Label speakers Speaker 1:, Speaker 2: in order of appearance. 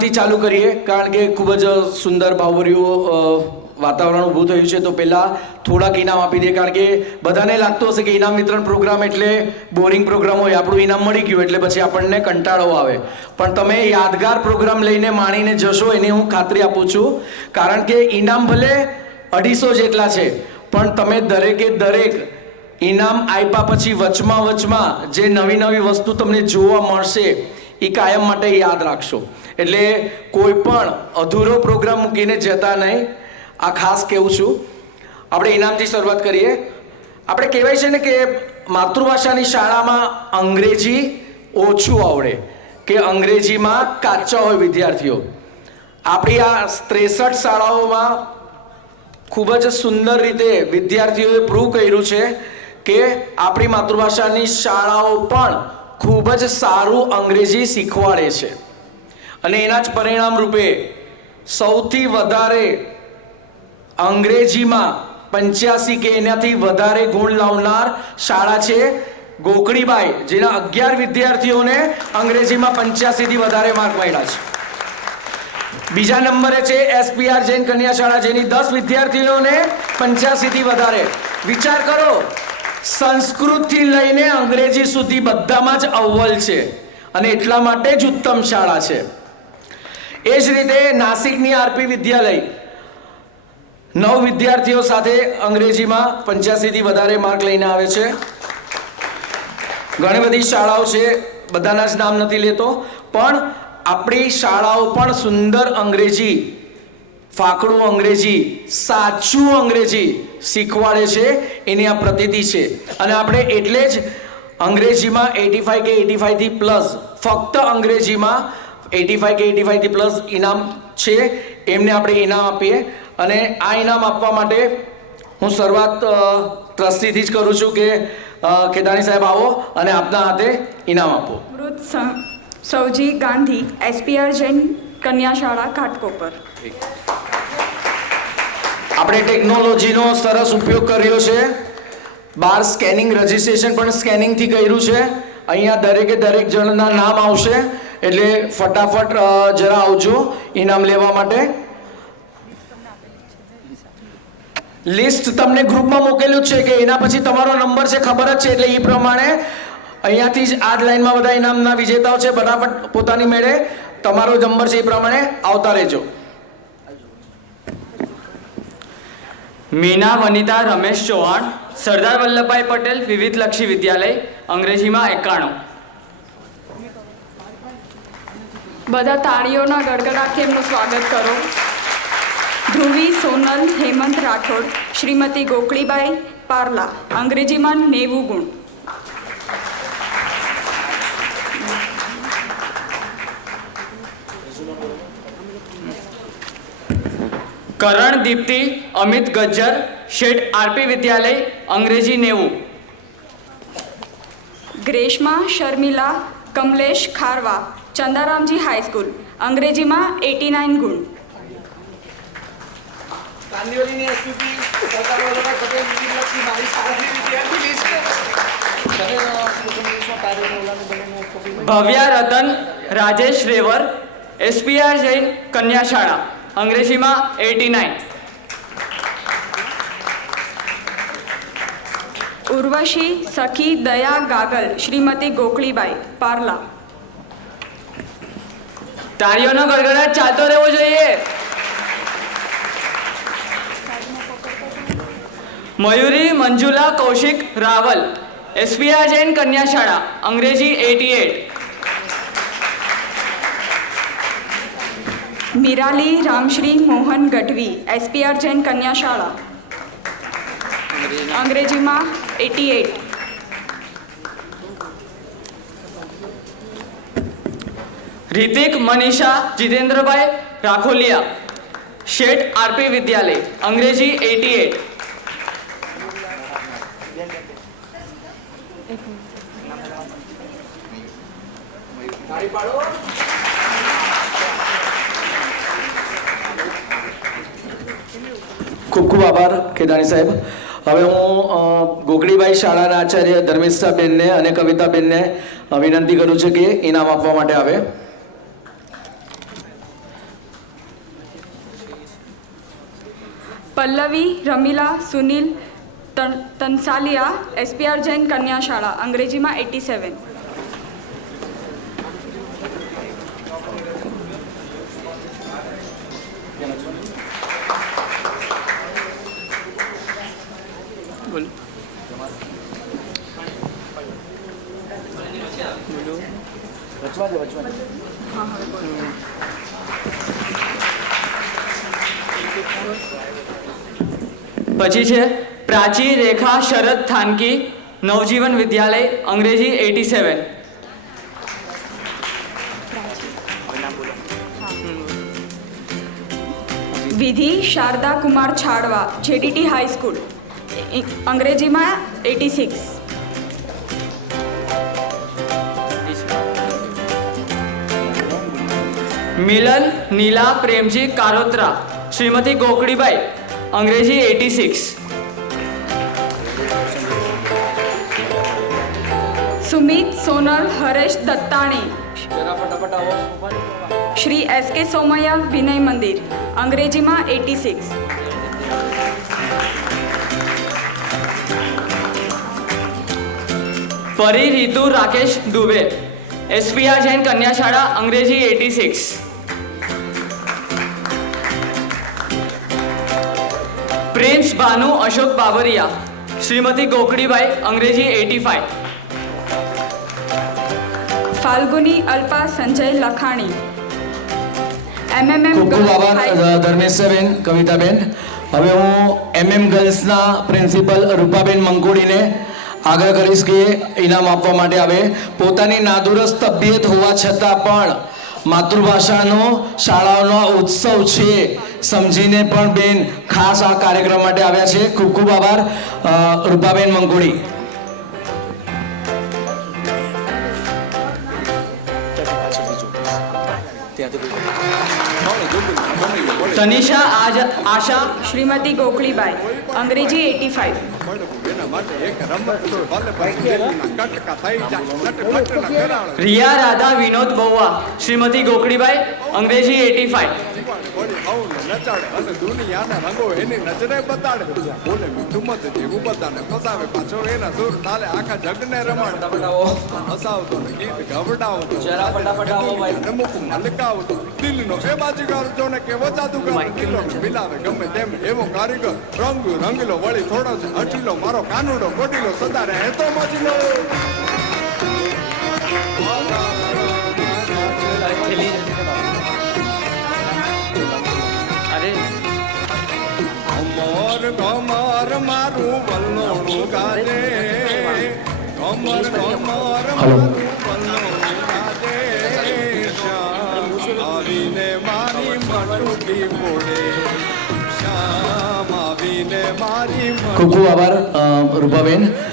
Speaker 1: હવે ચાલુ કરીએ, કારણ કે ખૂબ જ સુંદર ભાવભર્યું વાતાવરણ ઊભું થયું છે. તો પહેલાં થોડાક ઇનામ આપી દઈએ, કારણ કે બધાને લાગતું હશે કે ઇનામ વિતરણ પ્રોગ્રામ એટલે બોરિંગ પ્રોગ્રામ હોય, આપણું ઇનામ મળી ગયું એટલે પછી આપણને કંટાળો આવે. પણ તમે યાદગાર પ્રોગ્રામ લઈને માણીને જશો, એની હું ખાતરી આપું છું. કારણ કે ઇનામ ભલે અઢીસો જેટલા છે, પણ તમે દરેકે દરેક ઇનામ આપ્યા પછી વચમાં વચમાં જે નવી નવી વસ્તુ તમને જોવા મળશે એ કાયમ માટે યાદ રાખશો. એટલે કોઈ પણ અધૂરો પ્રોગ્રામ મૂકીને જતા નહીં. આ ખાસ કહેવું છું. આપણે ઇનામથી શરૂઆત કરીએ. આપણે કહેવાય છે ને કે માતૃભાષાની શાળામાં અંગ્રેજી ઓછું આવડે કે અંગ્રેજીમાં કાચા હોય વિદ્યાર્થીઓ. આપણી આ ત્રેસઠ શાળાઓમાં ખૂબ જ સુંદર રીતે વિદ્યાર્થીઓએ પ્રૂવ કર્યું છે કે આપણી માતૃભાષાની શાળાઓ પણ ખૂબ જ સારું અંગ્રેજી શીખવાડે છે. અને એના જ પરિણામ રૂપે સૌથી વધારે અંગ્રેજીમાં પંચ્યાસી કે એનાથી વધારે ગુણ લાવનાર શાળા છે ગોકળીબાઈ, જેના અગિયાર વિદ્યાર્થીઓને અંગ્રેજીમાં પંચ્યાસીથી વધારે માર્ક મળ્યા છે. બીજા નંબરે છે એસપીઆર જૈન કન્યા શાળા, જેની દસ વિદ્યાર્થીઓને પંચ્યાસીથી વધારે. વિચાર કરો સંસ્કૃતથી લઈને અંગ્રેજી સુધી બધામાં જ અવ્વલ છે અને એટલા માટે જ ઉત્તમ શાળા છે. એ જ રીતે નાસિકની આરપી વિદ્યાલય નવ વિદ્યાર્થીઓ સાથે અંગ્રેજીમાં પંચ્યાસીથી વધારે માર્ક લઈને આવે છે. ઘણી બધી શાળાઓ છે, બધાના જ નામ નથી લેતો, પણ આપણી શાળાઓ પણ સુંદર અંગ્રેજી ફાકડું અંગ્રેજી સાચું અંગ્રેજી શીખવાડે છે એની આ પ્રતિતિ છે. અને આપણે એટલે જ અંગ્રેજીમાં એટી ફાઈવ કે એટી ફાઈવથી પ્લસ ફક્ત અંગ્રેજીમાં એટી ફાઈવ કે એટી ફાઈવથી પ્લસ ઇનામ છે એમને આપણે ઇનામ આપીએ. અને આ ઇનામ આપવા માટે હું શરૂઆત ટ્રસ્ટીથી જ કરું છું કે અ, સાહેબ આવો અને આપના હાથે ઇનામ આપો.
Speaker 2: મૃત સૌજી ગાંધી એસપીઆર જૈન કન્યા શાળા ઘાટકોપર
Speaker 1: આપણે ટેકનોલોજીનો સરસ ઉપયોગ કર્યો છે. બાર સ્કેનિંગ રજિસ્ટ્રેશન પણ સ્કેનિંગથી કર્યું છે. અહીંયા દરેકે દરેક જણના નામ આવશે. એટલે ફટાફટ જરા આવજો ઇનામ લેવા માટે. લિસ્ટ તમને ગ્રુપમાં મોકેલું જ છે કે એના પછી તમારો નંબર છે, ખબર જ છે, એટલે એ પ્રમાણે અહીંયાથી જ આ જ લાઈનમાં બધા ઇનામના વિજેતાઓ છે. ફટાફટ પોતાની મેળે તમારો નંબર છે એ પ્રમાણે આવતા રહેજો.
Speaker 3: મીના વનિતા રમેશ ચૌહાણ સરદાર વલ્લભભાઈ પટેલ વિવિધલક્ષી વિદ્યાલય અંગ્રેજીમાં એકાણું
Speaker 2: બધા તાળીઓના ગડગડાટથી એમનું સ્વાગત કરો? ધ્રુવી, સોનલ, હેમંત રાઠોડ, શ્રીમતી ગોકળીબાઈ પાર્લા, અંગ્રેજીમાં નેવું ગુણ.
Speaker 3: કરણ દીપ્તિ અમિત ગજ્જર શેઠ આરપી વિદ્યાલય અંગ્રેજી નેવું
Speaker 2: ગ્રેશમા શર્મિલા કમલેશ ખારવા ચંદારામજી હાઈસ્કૂલ અંગ્રેજીમાં એટી નાઇન ગુણ
Speaker 1: કાંદિવલીની એસપીપી સરદાર વલ્લભભાઈ પટેલ વિવિધલક્ષી મારી શાળાની વિદ્યાર્થી લિસ્ટ
Speaker 3: ભવ્યા રતન રાજેશ રેવર એસપીઆર જૈન કન્યા શાળા અંગ્રેજીમાં એટી નાઇન.
Speaker 2: ઉર્વશી સખી દયા ગાગલ શ્રીમતી ગોકળીબાઈ પાર્લા.
Speaker 3: તાળીઓનો ગડગડાટ ચાલતો રહેવો જોઈએ. મયુરી મંજુલા કૌશિક રાવલ. એસપીઆર જૈન કન્યા શાળા અંગ્રેજી eighty eight.
Speaker 2: Mirali Ramshri Mohan Gadhvi SPR Jain કન્યા શાળા અંગ્રેજીમાં eighty eight.
Speaker 3: Ritik Manisha Jitendrabhai Rakholiya. Sheth RP વિદ્યાલય અંગ્રેજી એટી એટ.
Speaker 1: ખૂબ ખૂબ આભાર ખેદાણી સાહેબ. હવે હું ગોગડીબાઈ શાળાના આચાર્ય ધર્મિષ્ઠાબેનને અને કવિતાબેનને વિનંતી કરું છું કે ઇનામ આપવા માટે આવે.
Speaker 2: પલ્લવી, રમીલા, સુનિલ, તન, તનસાલિયા એસપીઆર જૈન કન્યા શાળા, અંગ્રેજીમાં એટી સેવન.
Speaker 3: પછી છે પ્રાચી રેખા શરદ થાનકી નવજીવન વિદ્યાલય, અંગ્રેજી eighty seven.
Speaker 2: Vidhi Sharda Kumar Chhadva, JDT high school અંગ્રેજીમાં એટી સિક્સ.
Speaker 3: મિલન નીલા પ્રેમજી કારોત્રા શ્રીમતી ગોકળીબાઈ અંગ્રેજી eighty six.
Speaker 2: Sumit Sonal Haresh Dattani. Shri S K Somaiya Vinay મંદિર અંગ્રેજીમાં એટી સિક્સ.
Speaker 3: ફરી રીતુ રાકેશ દુબે એસપીઆર જૈન કન્યા શાળા અંગ્રેજી eighty six. Prince Bhanu Ashok Bavariya Shrimati Gokalibai અંગ્રેજી eighty five
Speaker 2: Falguni Alpa Sanjay Lakhani. એમએમએમ
Speaker 1: ખૂબ આભાર ધર્મેશબેન કવિતાબેન. હવે હું એમએમ ગર્લ્સના પ્રિન્સિપલ રૂપાબેન મંકોડીને આગ્રહ કરીશ કે ઇનામ આપવા માટે આવે. પોતાની નાદુરસ્ત તબિયત હોવા છતાં પણ માતૃભાષાનો શાળાઓનો ઉત્સવ છે. સમજીને પણ બેન ખાસ આ કાર્યક્રમ માટે આવ્યા છે. ખૂબ ખૂબ આભાર રૂપાબેન મંકોડી
Speaker 3: તનિષા આજ આશા
Speaker 2: શ્રીમતી ગોકળીબાઈ અંગ્રેજી એટી
Speaker 4: ફાઈવ.
Speaker 3: રિયા રાધા વિનોદ બહુવા શ્રીમતી ગોકળીબાઈ અંગ્રેજી એટી
Speaker 4: ફાઈવ. દિલનો એ કેવો જાદુગર મિલાવે ગમે તેમ એવો કારીગર રંગ રંગીલો વળી થોડો જ હઠીલો મારો કાનુડો કોટીલો સદા રહે તો મજલો
Speaker 3: અરે
Speaker 4: કમર કમર મારું વલ્લોણું ગાજે કમર કમર મારું શ્યામ આવીને મારી
Speaker 1: ખૂબ